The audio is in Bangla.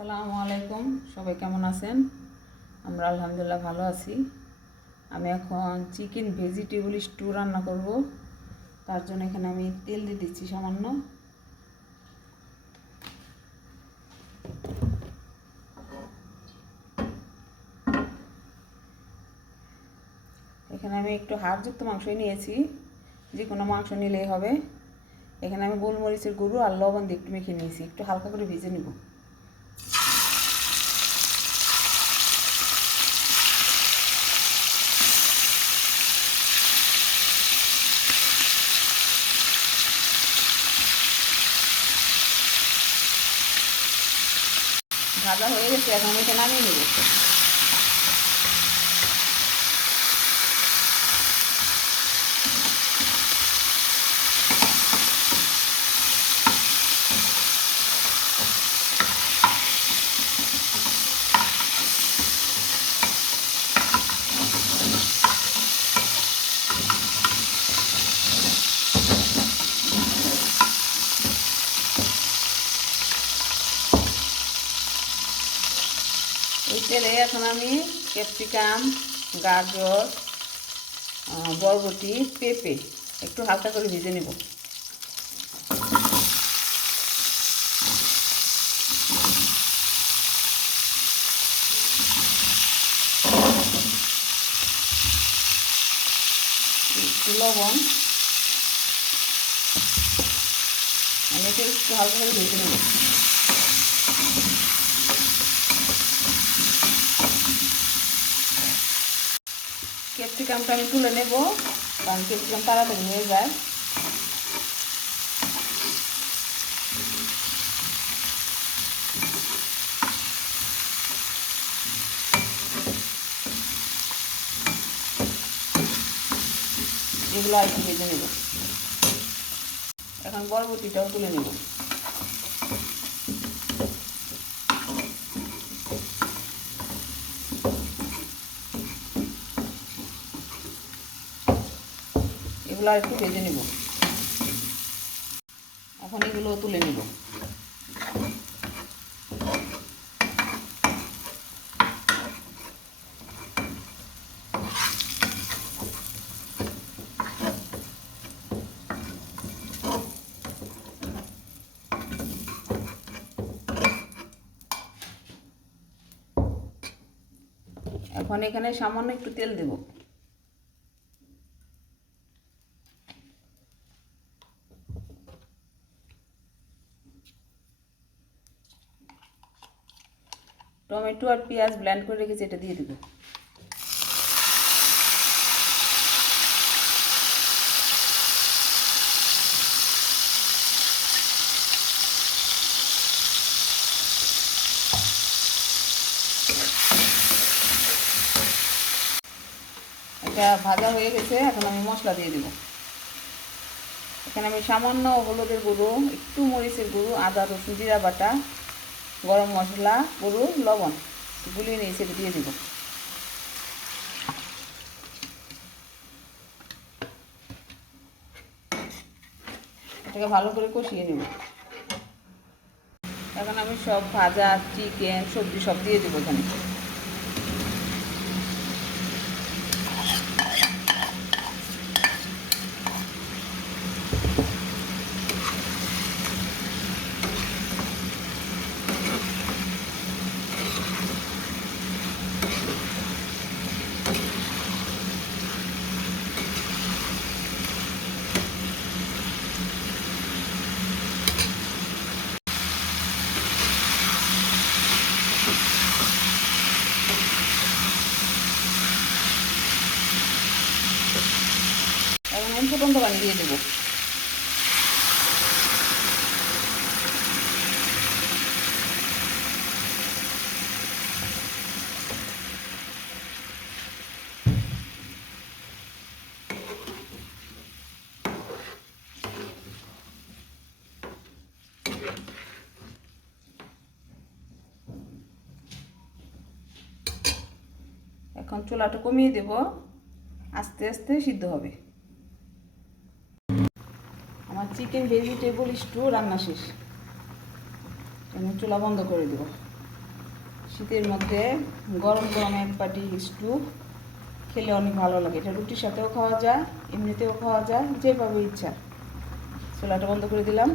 আসসালামু আলাইকুম, সবাই কেমন আছেন? আমরা আলহামদুলিল্লাহ ভালো আছি। আমি এখন চিকেন ভেজিটেবল স্টু রান্না করব। তার জন্য এখানে আমি তেল দিয়ে দিচ্ছি সামান্য। এখানে আমি একটু হাড়যুক্ত মাংসই নিয়েছি, যে কোনো মাংস নিলেই হবে। এখানে আমি গোলমরিচের গুঁড়ো আর লবণ দিয়ে একটু মেখে নিয়েছি, একটু হালকা করে ভেজে নেব। ভাজা হয়ে গেছে, এখন আমি এটা নামিয়ে নেব। এই তেলে এখন আমি ক্যাপসিকাম, গাজর, বরবটি, পেঁপে একটু হালকা করে ভেজে নেব। লবণ আমি একটু হালকা করে ভেজে নেব। ক্যাপসিকামটা আমি তুলে নেব, কারণ ক্যাপসিকাম তাড়াতাড়ি হয়ে যায়। এগুলো আর একটু ভেজে নেব। এখন বরবটিটাও তুলে নেব। এগুলো আর একটু ভেজে নেব। এখন এগুলো তুলে নেব। এখন এখানে সামান্য একটু তেল দেব। টমেটো আর পেঁয়াজ ব্লেন্ড করে রেখেছি, এটা দিয়ে দেব। এটা ভাজা হয়ে গেছে, এখন আমি মশলা দিয়ে দেব। এখানে আমি সামান্য হলুদের গুঁড়ো, একটু মরিচের গুঁড়ো, আদা রসুন জিরা বাটা, গরম মশলা গুঁড়ো, লবণ গুলিয়ে নিয়ে সেটা দিয়ে দেব। এটাকে ভালো করে কষিয়ে নেব। এখন আমি সব ভাজা চিকেন সবজি সব দিয়ে দেবো এখানে। এখন আমি ফুটন্ত পানি দিয়ে দেবো। এখন চুলাটা কমিয়ে দেব, আস্তে আস্তে সিদ্ধ হবে। আমার চিকেন ভেজিটেবল স্টু রান্না শেষ। আমি চুলা বন্ধ করে দেব। শীতের মধ্যে গরম গরম এক বাটি স্টু খেলে অনেক ভালো লাগে। এটা রুটির সাথেও খাওয়া যায়, এমনিতেও খাওয়া যায়, যেভাবে ইচ্ছা। চুলাটা বন্ধ করে দিলাম।